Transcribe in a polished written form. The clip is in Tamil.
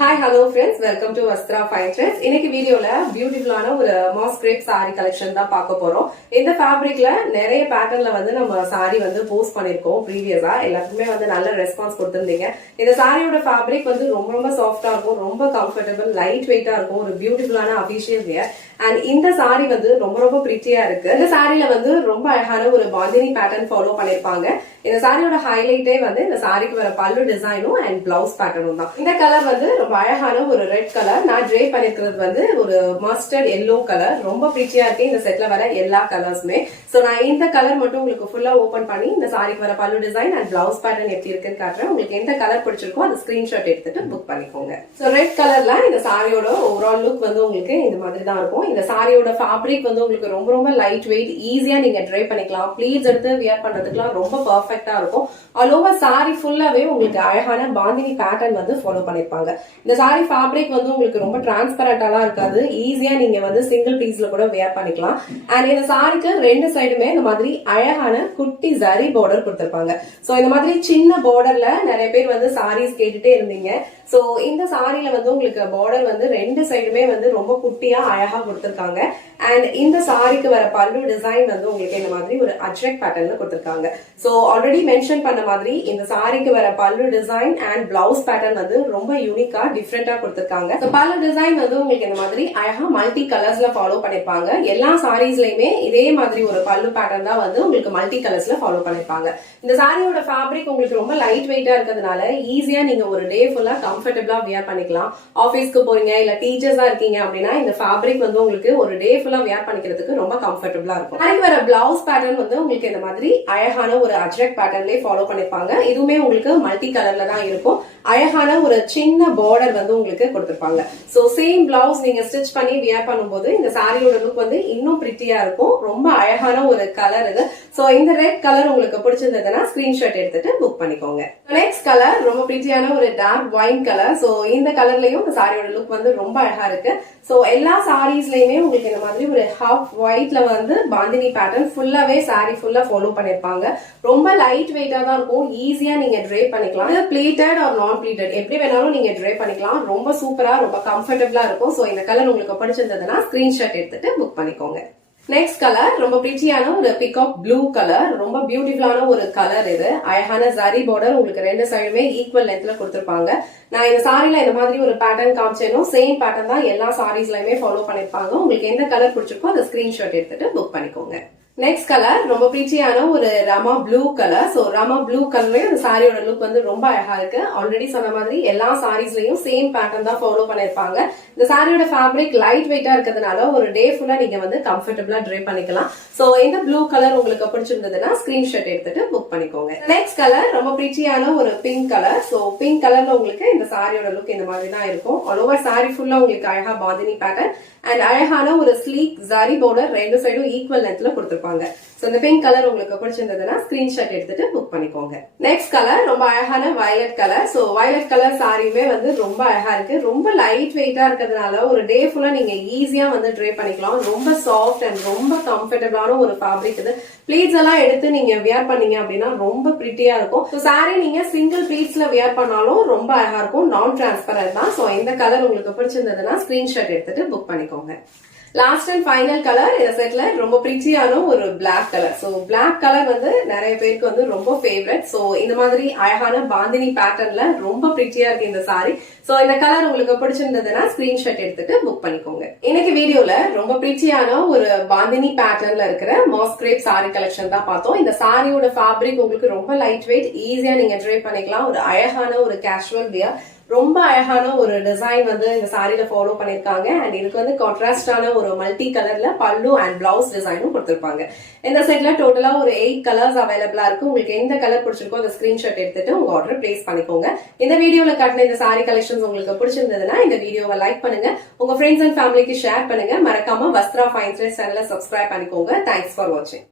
Hi, hello friends. Welcome to Vastra Fine Threads. இன்னைக்கு வீடியோல பியூட்டிஃபுல்லான ஒரு மாஸ் கிரேப் saree collection தான் பார்க்க போறோம். இந்த ஃபேப்ரிக்ல நிறைய பேட்டர்ன்ல வந்து நம்ம saree வந்து போஸ்ட் பண்ணிருக்கோம் ப்ரீவியஸா. எல்லாத்துக்குமே வந்து நல்ல ரெஸ்பான்ஸ் கொடுத்திருந்தீங்க. இந்த சாரியோட ஃபேப்ரிக் வந்து ரொம்ப சாஃப்ட்டா இருக்கும், ரொம்ப கம்ஃபர்டபிள், லைட் வெயிட்டா இருக்கும், ஒரு பியூட்டிஃபுல்லான அபிஷியல் வியர். அண்ட் இந்த சாரி வந்து ரொம்ப பிரிட்டியா இருக்கு. இந்த சாரில வந்து ரொம்ப அழகான ஒரு பாந்தினி பேட்டர்ன் ஃபாலோ பண்ணிருப்பாங்க. இந்த சாரியோட ஹைலைட்டே வந்து இந்த சாரிக்கு வர பல்லு டிசைனும் அண்ட் பிளவுஸ் பேட்டர்னும் தான். இந்த கலர் வந்து ரொம்ப அழகான ஒரு ரெட் கலர். நான் ட்ரே பண்ணிருக்கிறது வந்து ஒரு மஸ்டர்ட் எல்லோ கலர். ரொம்ப பிரிட்டியா இருக்கு இந்த செட்ல வர எல்லா கலர்ஸுமே. சோ நான் இந்த கலர் மட்டும் உங்களுக்கு ஃபுல்லா ஓபன் பண்ணி இந்த சாரிக்கு வர பல்லு டிசைன் அண்ட் பிளவுஸ் பேட்டர்ன் எப்படி இருக்குன்னு காட்டுறேன். உங்களுக்கு எந்த கலர் பிடிச்சிருக்கோ அந்த ஸ்கிரீன்ஷாட் எடுத்துட்டு புக் பண்ணிக்கோங்க. சோ ரெட் கலர்ல இந்த சாரியோட ஓவரால் லுக் வந்து உங்களுக்கு இந்த மாதிரி தான் இருக்கும். இந்த சாரியோட ஃபேப்ரிக் வந்து உங்களுக்கு ரொம்ப லைட் வெயிட், ஈஸியா நீங்க ட்ரை பண்ணிக்கலாம். ப்ளீட்ஸ் எடுத்து வியர் பண்றதுக்குலாம் ரொம்ப பர்ஃபெக்ட்டா இருக்கும். ஆல் ஓவர் சாரி ஃபுல்லாவே உங்களுக்கு அழகான பாந்தினி பேட்டர்ன் வந்து ஃபாலோ பண்ணிருப்பாங்க. இந்த சாரி ஃபேப்ரிக் வந்து உங்களுக்கு ரொம்ப டிரான்ஸ்பரண்டாலாம் இருக்காது. ஈஸியா நீங்க வந்து சிங்கிள் பீஸ்ல கூட வியர் பண்ணிக்கலாம். அண்ட் இந்த சாரிக்கு ரெண்டு சைடுமே இந்த மாதிரி அழகான குட்டி ஜரி பார்டர் கொடுத்திருப்பாங்க. சோ இந்த மாதிரி சின்ன பார்டர்ல நிறைய பேர் வந்து சாரீஸ் கேட்டுட்டே இருந்தீங்க. சோ இந்த சாரியில வந்து உங்களுக்கு பார்டர் வந்து ரெண்டு சைடுமே வந்து ரொம்ப குட்டியா அழகா கொடுத்திருக்காங்க. அண்ட் இந்த சாரிக்கு வர பல்லு டிசைன் வந்து உங்களுக்கு இந்த மாதிரி ஒரு அஜ்ரக் பேட்டர்ன்ல கொடுத்திருக்காங்க. சோ ஆல்ரெடி மென்ஷன் பண்ண மாதிரி இந்த சாரிக்கு வர பல்லு டிசைன் அண்ட் பிளவுஸ் பேட்டர்ன் வந்து ரொம்ப யூனிக்கா டிஃப்ரெண்டா கொடுத்திருக்காங்க. சோ பல்லு டிசைன் வந்து உங்களுக்கு இந்த மாதிரி அழகா மல்டி கலர்ஸ்ல ஃபாலோ பண்ணிருப்பாங்க. எல்லா சாரீஸ்லயுமே இதே மாதிரி ஒரு பல்லு பேட்டர்ன் தான் வந்து உங்களுக்கு மல்டி கலர்ஸ்ல ஃபாலோ பண்ணிருப்பாங்க. இந்த சாரியோட ஃபேப்ரிக் உங்களுக்கு ரொம்ப லைட் வெயிட்டா இருக்கிறதுனால ஈஸியா நீங்க ஒரு டே ஃபுல்லா கம்ஃபர்டபிளா வியர் பண்ணிக்கலாம். ஆபீஸ்க்கு போறீங்க இல்ல டீச்சர்ஸா இருக்கீங்க அப்படின்னா இந்த ஃபேப்ரிக் வந்து உங்களுக்கு ஒரு டே ஃபுல்லா வியர் பண்ணிக்கிறதுக்கு ரொம்ப கம்ஃபர்டபிளா இருக்கும். அதுக்கு வர பிளவுஸ் பேட்டர்ன் வந்து உங்களுக்கு இந்த மாதிரி அழகான ஒரு அஜ்ரக் பேட்டர்ன்லயே ஃபாலோ பண்ணிருப்பாங்க. இதுவுமே உங்களுக்கு மல்டி கலர்ல தான் இருக்கும். அழகான ஒரு சின்ன பார்டர் வந்து உங்களுக்கு கொடுத்திருப்பாங்க. சோ சேம் பிளவுஸ் நீங்க ஸ்டிச் பண்ணி வியர் பண்ணும்போது இந்த சாரியோட லுக் வந்து இன்னும் பிரிட்டியா இருக்கும். ரொம்ப அழகான ஒரு கலர் இது. சோ இந்த ரெட் கலர் உங்களுக்கு பிடிச்சிருந்ததுன்னா ஸ்கிரீன்ஷாட் எடுத்துட்டு புக் பண்ணிக்கோங்க. நெக்ஸ்ட் கலர் ரொம்ப பிரிட்டியான ஒரு டார்க் ஒயின் கலர். சோ இந்த கலர்லயும் இந்த சாரியோட லுக் வந்து ரொம்ப அழகா இருக்கு. சோ எல்லா சாரீஸ்லயுமே உங்களுக்கு இந்த மாதிரி ஒரு ஹாஃப் ஒயிட்ல வந்து பாந்தினி பேட்டர்ன் ஃபுல்லாவே சாரி ஃபுல்லா ஃபாலோ பண்ணிருப்பாங்க. ரொம்ப லைட் வெயிட்டா தான் இருக்கும். ஈஸியா நீங்க ட்ரே பண்ணிக்கலாம். இது பிளீட்டட் ஆர் நான் பிளீட்டட் எப்படி வேணாலும் நீங்க ட்ரே பண்ணிக்கலாம். ரொம்ப சூப்பரா ரொம்ப கம்ஃபர்டபிளா இருக்கும். சோ இந்த கலர் உங்களுக்கு பிடிச்சிருந்ததுன்னா ஸ்கிரீன்ஷாட் எடுத்துட்டு புக் பண்ணிக்கோங்க. நெக்ஸ்ட் கலர் ரொம்ப பிரிட்டியான ஒரு பிகாக் ப்ளூ கலர். ரொம்ப பியூட்டிஃபுல்லான ஒரு கலர் இது. அழகான ஜரி பார்டர் உங்களுக்கு ரெண்டு சைடுமே ஈக்குவல் லென்த்ல கொடுத்திருப்பாங்க. நான் இந்த சாரில இந்த மாதிரி ஒரு பேட்டர்ன் காமிச்சேனோ சேம் பேட்டர்ன் தான் எல்லா சாரீஸ்லயுமே ஃபாலோ பண்ணிருப்பாங்க. உங்களுக்கு எந்த கலர் பிடிச்சிருக்கோ அந்த ஸ்கிரீன்ஷாட் எடுத்துட்டு புக் பண்ணிக்கோங்க. நெக்ஸ்ட் கலர் ரொம்ப பிரிட்டியான ஒரு Rama blue colour. So Rama blue கலர்லயும் இந்த சாரியோட லுக் வந்து ரொம்ப அழகா இருக்கு. ஆல்ரெடி சொன்ன மாதிரி எல்லா சாரீஸ்லயும் சேம் பேட்டர்ன் தான் ஃபாலோ பண்ணிருப்பாங்க. இந்த சாரியோட ஃபேப்ரிக் லைட் வெயிட்டா இருக்கிறதுனால ஒரு டே ஃபுல்லா நீங்க வந்து கம்ஃபர்டபிளா ட்ரே பண்ணிக்கலாம். சோ இந்த ப்ளூ கலர் உங்களுக்கு பிடிச்சிருந்ததுன்னா ஸ்கிரீன்ஷாட் எடுத்துட்டு புக் பண்ணிக்கோங்க. நெக்ஸ்ட் கலர் ரொம்ப பிரிட்டியான ஒரு பிங்க் கலர். சோ பிங்க் கலர்ல உங்களுக்கு இந்த சாரியோட லுக் இந்த மாதிரி தான் இருக்கும். ஆல் ஓவர் சாரி ஃபுல்லா உங்களுக்கு அழகா பாந்தினி பேட்டர்ன் அண்ட் அழகான ஒரு ஸ்லீக் ஜரி பார்டர் ரெண்டு சைடும் ஈக்குவல் லென்த்ல கொடுத்திருப்பாங்க. சோ இந்த பிங்க் கலர் உங்களுக்கு பிடிச்சிருந்ததுன்னா ஸ்கிரீன்ஷாட் எடுத்துட்டு புக் பண்ணிக்கோங்க. நெக்ஸ்ட் கலர் ரொம்ப அழகான violet colour. So violet colour சாரியுமே வந்து ரொம்ப அழகா இருக்கு. ரொம்ப லைட் வெயிட்டா இருக்கிறதுனால ஒரு டே ஃபுல்லா நீங்க ஈஸியா வந்து ட்ரே பண்ணிக்கலாம். ரொம்ப சாஃப்ட் அண்ட் ரொம்ப கம்ஃபர்டபிளான ஒரு ஃபேப்ரிக் இது. ப்ளீட்ஸ் எல்லாம் எடுத்து நீங்க வியர் பண்ணீங்க அப்படின்னா ரொம்ப பிரிட்டியா இருக்கும். சோ சாரி நீங்க சிங்கிள் ப்ளீட்ஸ்ல வியர் பண்ணாலும் ரொம்ப அழகா இருக்கும். நான் டிரான்ஸ்பரண்ட் தான். சோ இந்த கலர் உங்களுக்கு பிடிச்சிருந்ததுன்னா ஸ்கிரீன்ஷாட் எடுத்துட்டு புக் பண்ணிக்கோங்க. லாஸ்ட் அண்ட் ஃபைனல் கலர் இந்த செட்ல ரொம்ப பிரிட்டியான ஒரு black colour. So black colour வந்து நிறைய பேருக்கு வந்து ரொம்ப ஃபேவரட். சோ இந்த மாதிரி அழகான பாந்தினி பேட்டர்ன்ல ரொம்ப பிரிட்டியா இருக்கு இந்த சாரி. சோ இந்த கலர் உங்களுக்கு பிடிச்சிருந்ததுன்னா ஸ்கிரீன்ஷாட் எடுத்துட்டு புக் பண்ணிக்கோங்க. இன்னைக்கு வீடியோல ரொம்ப பிரிட்டியான ஒரு பாந்தினி பேட்டர்ன்ல இருக்கிற மாஸ் கிரேப் சாரி கலெக்ஷன் தான் பார்த்தோம். இந்த சாரியோட ஃபேப்ரிக் உங்களுக்கு ரொம்ப லைட் வெயிட், ஈஸியா நீங்க ட்ரே பண்ணிக்கலாம். ஒரு அழகான ஒரு கேஷுவல் வியர், ரொம்ப அழகான ஒரு டிசைன் வந்து இந்த சாரியில ஃபாலோ பண்ணிருக்காங்க. அண்ட் இதுக்கு வந்து கான்ட்ராஸ்டான ஒரு மல்டி கலர்ல பல்லு அண்ட் பிளவுஸ் டிசைனும் கொடுத்திருப்பாங்க. இந்த செட்ல டோட்டலா ஒரு 8 கலர்ஸ் அவைலபிளா இருக்கு. உங்களுக்கு எந்த கலர் பிடிச்சிருக்கோ அந்த ஸ்கிரீன்ஷாட் எடுத்துட்டு உங்க ஆர்டர் பிளேஸ் பண்ணிக்கோங்க. இந்த வீடியோல காட்டின இந்த சாரி கலெக்ஷன்ஸ் உங்களுக்கு பிடிச்சிருந்ததுன்னா இந்த வீடியோவை லைக் பண்ணுங்க, உங்க ஃப்ரெண்ட்ஸ் அண்ட் ஃபேமிலிக்கு ஷேர் பண்ணுங்க. மறக்காம வஸ்த்ரா ஃபைன் த்ரெட்ஸ் சேனலை சப்ஸ்கிரைப் பண்ணிக்கோங்க. தேங்க்ஸ் ஃபார் வாட்சிங்.